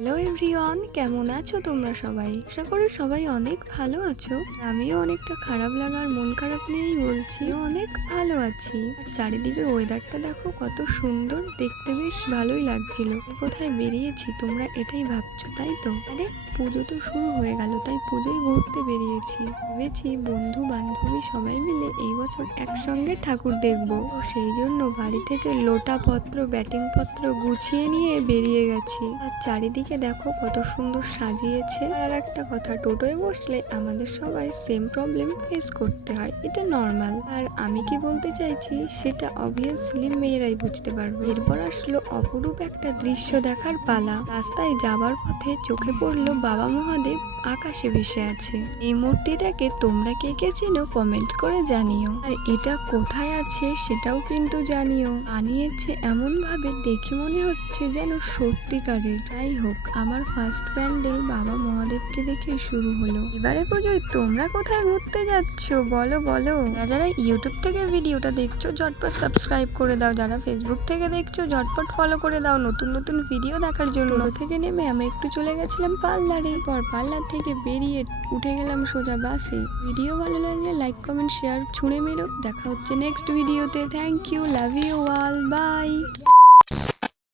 Hello everyone, কেমন আছো তোমরা সবাই? আশা করি সবাই অনেক ভালো আছো। আমিও অনেকটা খারাপ লাগার মন খারাপ নিয়েই বলছি, অনেক ভালো আছি। আর চারিদিকের ওয়েদারটা দেখো কত সুন্দর, দেখতে বেশ ভালোই লাগছিল। কোথায় বেরিয়েছি তোমরা এটাই ভাবছো তাই তো? আরে পুজো তো শুরু হয়ে গেল, তাই পুজোয় ঘুরতে বেরিয়েছি। ভেবেছি বন্ধু বান্ধবী সবাই মিলে এই বছর একসঙ্গে ঠাকুর দেখবো। তো সেই জন্য বাড়ি থেকে লোটা পত্র ব্যাটিং পত্র গুছিয়ে নিয়ে বেরিয়ে গেছি। আর চারিদিকে দেখো কত সুন্দর সাজিয়েছে। আর একটা কথা, টোটোয় বসলে আমাদের সবাই সেম প্রবলেম ফেস করতে হয়, এটা নর্মাল। আর আমি কি বলতে চাইছি সেটা অবভিয়াসলি মেয়েরাই বুঝতে পারবে। এরপর আসলো অপরূপ একটা দৃশ্য দেখার পালা। রাস্তায় যাবার পথে চোখে পড়লো বাবা মহাদেব আকাশে ভেসে আছে। এই মূর্তিটাকে তোমরা কে কে চেনো কমেন্ট করে জানিও। আর এটা কোথায় আছে সেটাও কিন্তু জানিও। বানিয়েছে এমন ভাবে দেখে মনে হচ্ছে যেন সত্যিকারের। যাই হোক, আমার ফার্স্ট প্যান্ডেল বাবা মহাদেবকে দেখে শুরু হলো। এবারে পুজোয় তোমরা কোথায় ঘুরতে যাচ্ছ বলো বলো। যারা ইউটিউব থেকে ভিডিওটা দেখছো ঝটপট সাবস্ক্রাইব করে দাও, যারা ফেসবুক থেকে দেখছো ঝটপট ফলো করে দাও নতুন নতুন ভিডিও দেখার জন্য। টোটো থেকে নেমে আমি একটু চলে গেছিলাম পার্লারে, পর পার্লার থেকে বেরিয়ে উঠে গেলাম সোজা বাসে। ভিডিও ভালো লাগলে লাইক কমেন্ট শেয়ার ছুঁড়ে মেরো। দেখা হচ্ছে নেক্সট ভিডিওতে। Thank you, love you all, by.